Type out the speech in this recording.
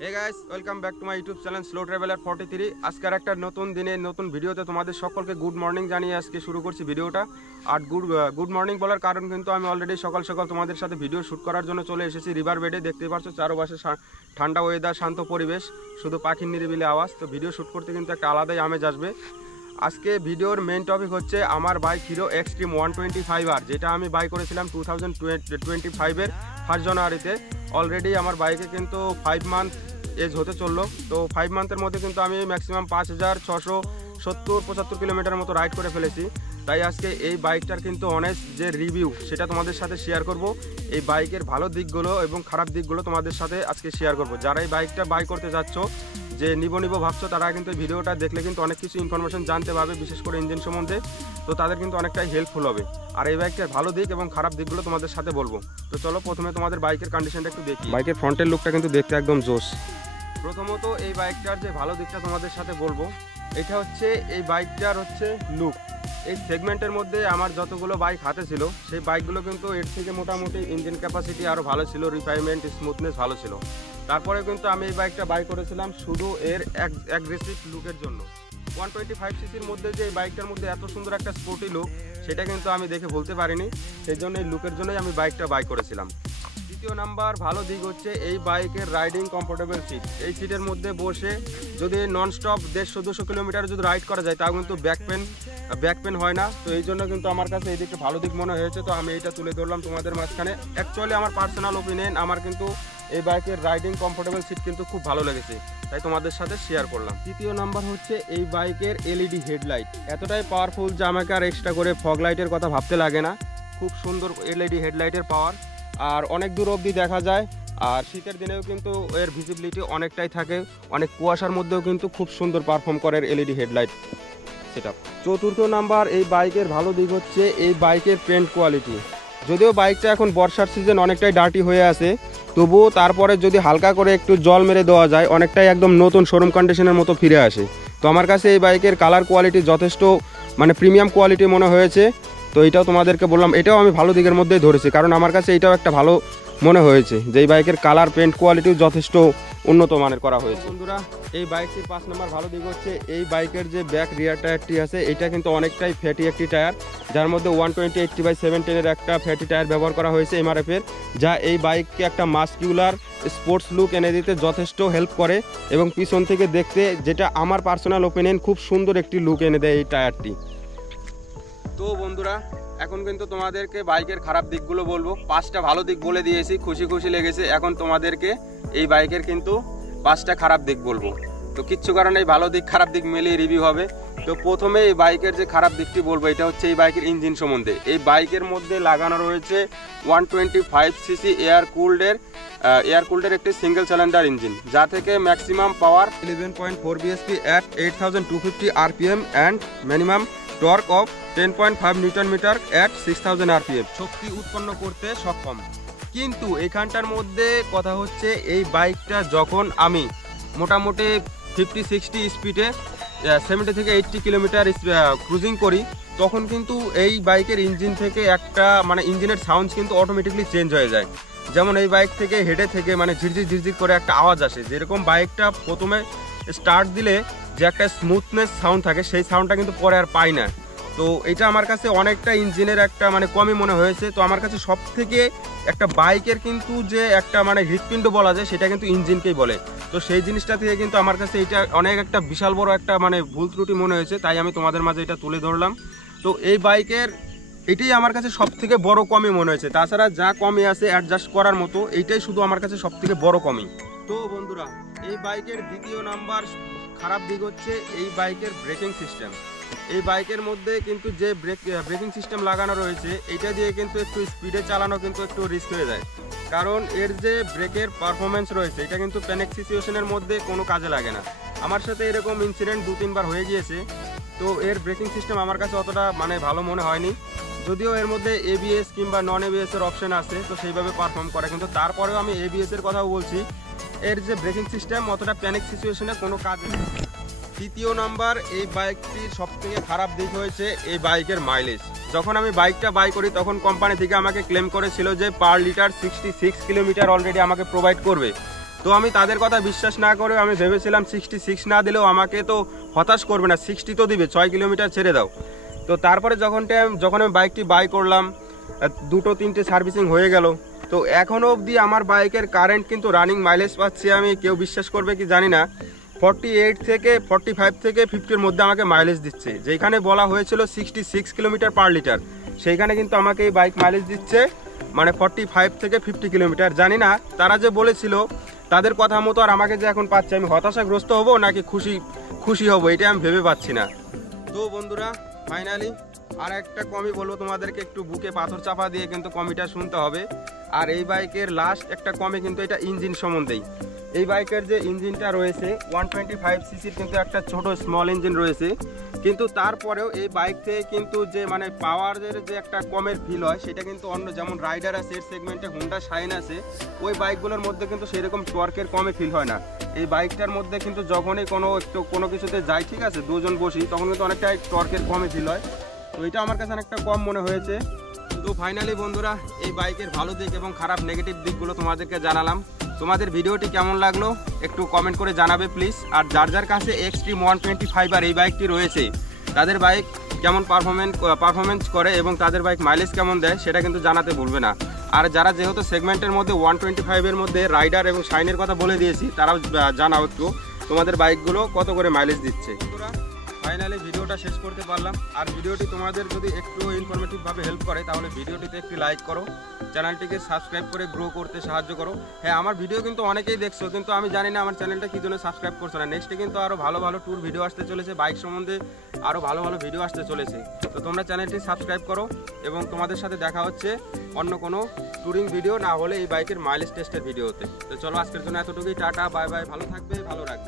Hey guys, welcome back to my YouTube channel slow traveller 43। আজকের একটা নতুন দিনে নতুন ভিডিওতে তোমাদের সকলকে গুড মর্নিং জানিয়ে আজকে শুরু করছি ভিডিওটা। আর গুড মর্নিং বলার কারণ কিন্তু আমি অলরেডি সকাল সকাল তোমাদের সাথে ভিডিও শ্যুট করার জন্য চলে এসেছি রিভার বেডে। দেখতেই পাচ্ছ চারপাশে ঠান্ডা ওয়েদার, শান্ত পরিবেশ, শুধু পাখির নিরিবিলি আওয়াজ। তো ভিডিও শ্যুট করতে কিন্তু একটা আলাদাই আমেজ আসবে। আজকে ভিডিওর মেন টপিক হচ্ছে আমার বাইক হিরো এক্সট্রিম 125R, যেটা আমি বাই করেছিলাম 2025-এর 1 জানুয়ারিতে। অলরেডি আমার বাইকে কিন্তু 5 মান্থ এজ হতে চললো। তো 5 মান্থের মধ্যে কিন্তু আমি ম্যাক্সিমাম 5670-75 কিলোমিটার মতো রাইড করে ফেলেছি। তাই আজকে এই বাইকটার কিন্তু অনেস্ট যে রিভিউ সেটা তোমাদের সাথে শেয়ার করব। এই বাইকের ভালো দিকগুলো এবং খারাপ দিকগুলো তোমাদের সাথে আজকে শেয়ার করব। যারা এই বাইকটা বাই করতে যাচ্ছ, যে নিব ভাবছো, তারা কিন্তু ভিডিওটা দেখলে কিন্তু অনেক কিছু ইনফরমেশন জানতে পারবে, বিশেষ করে ইঞ্জিন সম্বন্ধে। তো তাদের কিন্তু অনেকটাই হেল্পফুল হবে। আর এই বাইকটার ভালো দিক এবং খারাপ দিকগুলো তোমাদের সাথে বলবো। তো চলো প্রথমে তোমাদের বাইকের কন্ডিশনটা একটু দেখি। বাইকের ফ্রন্টের লুকটা কিন্তু দেখতে একদম জোশ। প্রথমত এই বাইকটার যে ভালো দিকটা তোমাদের সাথে বলবো, এটা হচ্ছে এই বাইকটার হচ্ছে লুক। এই সেগমেন্টের মধ্যে আমার যতগুলো বাইক হাতে ছিল, সেই বাইকগুলো কিন্তু এর থেকে মোটামুটি ইঞ্জিন ক্যাপাসিটি আরও ভালো ছিল, রিফাইনমেন্ট, স্মুথনেস ভালো ছিল। তারপরে কিন্তু আমি এই বাইকটা বাই করেছিলাম শুধু এর অ্যাগ্রেসিভ লুকের জন্য। 125cc-র মধ্যে যে এই বাইকটার মধ্যে এত সুন্দর একটা স্পোর্টি লুক, সেটা কিন্তু আমি দেখে বলতে পারিনি। সেই জন্য এই লুকের জন্যই আমি বাইকটা বাই করেছিলাম। দ্বিতীয় নাম্বার ভালো দিক হচ্ছে এই বাইকের রাইডিং কমফোর্টেবল সিট। এই সিটের মধ্যে বসে যদি ননস্টপ 150-200 কিলোমিটার যদি রাইড করা যায়, তাও কিন্তু ব্যাক পেন হয় না। তো এই জন্য কিন্তু আমার কাছে এই দিকটা ভালো দিক মনে হয়েছে। তো আমি এটা তুলে ধরলাম তোমাদের মাঝখানে। অ্যাকচুয়ালি আমার পার্সোনাল ওপিনিয়ন, আমার কিন্তু এই বাইকের রাইডিং কমফোর্টেবল সিট কিন্তু খুব ভালো লেগেছে, তাই তোমাদের সাথে শেয়ার করলাম। তৃতীয় নাম্বার হচ্ছে এই বাইকের এলইডি হেডলাইট এতটাই পাওয়ারফুল যে আমাকে আর এক্সট্রা করে ফগ লাইটের কথা ভাবতে লাগে না। খুব সুন্দর এলইডি হেডলাইটের পাওয়ার, আর অনেক দূর অবধি দেখা যায়। আর শীতের দিনেও কিন্তু এর ভিজিবিলিটি অনেকটাই থাকে, অনেক কুয়াশার মধ্যেও কিন্তু খুব সুন্দর পারফর্ম করে এলইডি হেডলাইট সেটআপ। চতুর্থ নাম্বার এই বাইকের ভালো দিক হচ্ছে এই বাইকের পেন্ট কোয়ালিটি। যদিও বাইকটা এখন বর্ষার সিজন অনেকটাই ডার্টি হয়ে আছে, তবুও তারপরে যদি হালকা করে একটু জল মেরে দেওয়া যায়, অনেকটাই একদম নতুন শোরুম কন্ডিশনের মতো ফিরে আসে। তো আমার কাছে এই বাইকের কালার কোয়ালিটি যথেষ্ট প্রিমিয়াম কোয়ালিটি মনে হয়েছে। তো এটাও তোমাদেরকে বললাম, এটাও আমি ভালো দিকের মধ্যেই ধরেছি, কারণ আমার কাছে এটাও একটা ভালো মনে হয়েছে যে এই বাইকের কালার পেন্ট কোয়ালিটিও যথেষ্ট উন্নত মানের করা হয়েছে। বন্ধুরা, এই বাইকটির 5 নম্বর ভালো দিক হচ্ছে এই বাইকের যে ব্যাক রিয়ার টায়ারটি আছে, এটা কিন্তু অনেকটাই ফ্যাটি একটি টায়ার, যার মধ্যে 120/80/710-এর একটা ফ্যাটি টায়ার ব্যবহার করা হয়েছে এমআরএফের, যা এই বাইককে একটা মাস্কিউলার স্পোর্টস লুক এনে দিতে যথেষ্ট হেল্প করে। এবং পিছন থেকে দেখতে, যেটা আমার পার্সোনাল ওপিনিয়ন, খুব সুন্দর একটি লুক এনে দেয় এই টায়ারটি। তো বন্ধুরা, এখন কিন্তু তোমাদেরকে বাইকের খারাপ দিকগুলো বলবো। 5টা ভালো দিক বলে দিয়েছি, খুশি লেগেছে। এখন তোমাদেরকে এই বাইকের কিন্তু 5টা খারাপ দিক বলবো। তো কিচ্ছু কারণে ভালো দিক খারাপ দিক মিলিয়ে রিভিউ হবে। তো প্রথমে এই বাইকের যে খারাপ দিকটি বলবো, এটা হচ্ছে এই বাইকের ইঞ্জিন সম্বন্ধে। এই বাইকের মধ্যে লাগানো রয়েছে 125cc এয়ার কুল্ডের একটি সিঙ্গেল সিলিন্ডার ইঞ্জিন, যা থেকে maximum power 11.4 bhp at 8250 rpm and minimum torque of 10.5 Newton metre at 6000 rpm শক্তি উৎপন্ন করতে সক্ষম। কিন্তু এখানটার মধ্যে কথা হচ্ছে, এই বাইকটা যখন আমি মোটামুটি 50-60 স্পিডে 70 থেকে 80 কিলোমিটার ক্রুজিং করি, তখন কিন্তু এই বাইকের ইঞ্জিন থেকে একটা ইঞ্জিনের সাউন্ড কিন্তু অটোমেটিকলি চেঞ্জ হয়ে যায়। যেমন এই বাইক থেকে হেডে থেকে ঝিরঝির করে একটা আওয়াজ আসে, যেরকম বাইকটা প্রথমে স্টার্ট দিলে যে একটা স্মুথনেস সাউন্ড থাকে, সেই সাউন্ডটা কিন্তু পরে আর পাই না। তো এটা আমার কাছে অনেকটা ইঞ্জিনের একটা কমই মনে হয়েছে। তো আমার কাছে সব থেকে একটা বাইকের কিন্তু যে একটা হৃৎপিণ্ড বলা যায়, সেটা কিন্তু ইঞ্জিনকেই বলে। তো সেই জিনিসটা থেকে কিন্তু আমার কাছে এটা অনেক একটা বিশাল বড় একটা ভুল ত্রুটি মনে হয়েছে, তাই আমি তোমাদের মাঝে এটা তুলে ধরলাম। তো এই বাইকের এটাই আমার কাছে সব থেকে বড় কমই মনে হয়েছে। তাছাড়া যা কমই আছে অ্যাডজাস্ট করার মতো, এইটাই শুধু আমার কাছে সব থেকে বড় কমই। তো বন্ধুরা, এই বাইকের দ্বিতীয় নাম্বার খারাপ দিক হচ্ছে এই বাইকের ব্রেকিং সিস্টেম। এই বাইকের মধ্যে কিন্তু যে ব্রেকিং সিস্টেম লাগানো রয়েছে, এটা দিয়ে কিন্তু একটু স্পিডে চালানো কিন্তু একটু রিস্ক হয়ে যায়, কারণ এর যে ব্রেকের পারফরমেন্স রয়েছে, এটা কিন্তু প্যানিক সিচুয়েশনের মধ্যে কোনো কাজে লাগে না। আমার সাথে এরকম ইনসিডেন্ট 2-3 বার হয়ে গিয়েছে। তো এর ব্রেকিং সিস্টেম আমার কাছে অতটা ভালো মনে হয়নি। যদিও এর মধ্যে এবিএস কিংবা নন এবিএস এর অপশন আছে, তো সেইভাবে পারফর্ম করে, কিন্তু তারপরেও আমি এবিএস এর কথাও বলছি। এর যে ব্রেকিং সিস্টেম অতটা প্যানিক সিচুয়েশনে কোনো কাজ নেই। তৃতীয় নাম্বার, এই বাইকটির সবথেকে খারাপ দিক হয়েছে এই বাইকের মাইলেজ। যখন আমি বাইকটা বাই করি, তখন কোম্পানি থেকে আমাকে ক্লেম করেছিল যে পার লিটার 66 কিলোমিটার অলরেডি আমাকে প্রোভাইড করবে। তো তো আমি তাদের কথা বিশ্বাস না করে আমি ভেবেছিলাম 66 না দিলেও আমাকে তো হতাশ করবে না, 60 তো দিবে, 6 কিলোমিটার ছেড়ে দাও। তো তারপরে যখন আমি বাইকটি বাই করলাম, 2-3টে সার্ভিসিং হয়ে গেল, তো এখনও অবধি আমার বাইকের কারেন্ট কিন্তু রানিং মাইলেজ পাচ্ছি আমি, কেউ বিশ্বাস করবে কি জানি না, 48 থেকে 45 থেকে 50-র মধ্যে আমাকে মাইলেজ দিচ্ছে। যেখানে বলা হয়েছিল 66 কিলোমিটার পার লিটার, সেইখানে কিন্তু আমাকে এই বাইক মাইলেজ দিচ্ছে মানে 45 থেকে 50 কিলোমিটার। জানি না তারা যে বলেছিল তাদের কথা মতো আর আমাকে যে এখন পাচ্ছে, আমি হতাশাগ্রস্ত হব নাকি খুশি হব, এটা আমি ভেবে পাচ্ছি না। তো বন্ধুরা, ফাইনালি আর একটা কমি বলবো তোমাদেরকে, একটু বুকে পাথর চাপা দিয়ে কিন্তু কমিটা শুনতে হবে। আর এই বাইকের লাস্ট একটা কমে কিন্তু এটা ইঞ্জিন সম্বন্ধেই। এই বাইকের যে ইঞ্জিনটা রয়েছে 125 সিসির কিন্তু একটা ছোট স্মল ইঞ্জিন রয়েছে, কিন্তু তারপরেও এই বাইক থেকে কিন্তু যে মানে পাওয়ারের যে একটা কমের ফিল হয় সেটা কিন্তু অন্য, যেমন রাইডার আছে এর সেগমেন্টে, হুন্ডা শাইন আছে, ওই বাইকগুলোর মধ্যে কিন্তু সেরকম টর্কের কমে ফিল হয় না। এই বাইকটার মধ্যে কিন্তু যখনই কোনো কিছুতে যাই, ঠিক আছে, দুজন বসি, তখন কিন্তু অনেকটা টর্কের কমে ফিল হয়। তো এটা আমার কাছে অনেকটা কম মনে হয়েছে। তো ফাইনালি বন্ধুরা, এই বাইকের ভালো দিক এবং খারাপ নেগেটিভ দিকগুলো তোমাদেরকে জানালাম। তোমাদের ভিডিওটি কেমন লাগলো একটু কমেন্ট করে জানাবে প্লিজ। আর যার কাছে এক্সট্রিম 125 আর এই বাইকটি রয়েছে, তাদের বাইক কেমন পারফরমেন্স করে এবং তাদের বাইক মাইলেজ কেমন দেয় সেটা কিন্তু জানাতে ভুলবে না। আর যারা যেহেতু সেগমেন্টের মধ্যে 125-এর মধ্যে রাইডার এবং শাইনের কথা বলে দিয়েছি, তারাও জানাও একটু তোমাদের বাইকগুলো কত করে মাইলেজ দিচ্ছে। ফাইনালি ভিডিওটা শেষ করতে পারলাম। আর ভিডিওটি তোমাদের যদি একটু ইনফরমেটিভভাবে হেল্প করে তাহলে ভিডিওটিতে একটি লাইক করো, চ্যানেলটিকে সাবস্ক্রাইব করে গ্রো করতে সাহায্য করো। হ্যাঁ, আমার ভিডিও কিন্তু অনেকেই দেখছো, কিন্তু আমি জানি না আমার চ্যানেলটা কী জন্য সাবস্ক্রাইব করছো না। নেক্সটে কিন্তু আরও ভালো ভালো ট্যুর ভিডিও আসতে চলেছে, বাইক সম্বন্ধে আরও ভালো ভালো ভিডিও আসতে চলেছে। তো তোমরা চ্যানেলটি সাবস্ক্রাইব করো এবং তোমাদের সাথে দেখা হচ্ছে অন্য কোনো ট্যুরিং ভিডিও, না হলে এই বাইকের মাইলেজ টেস্টের ভিডিওতে। তো চলো, আজকের জন্য এতটুকুই, টাটা, বাই বাই, ভালো থাকবে, ভালো রাখবে।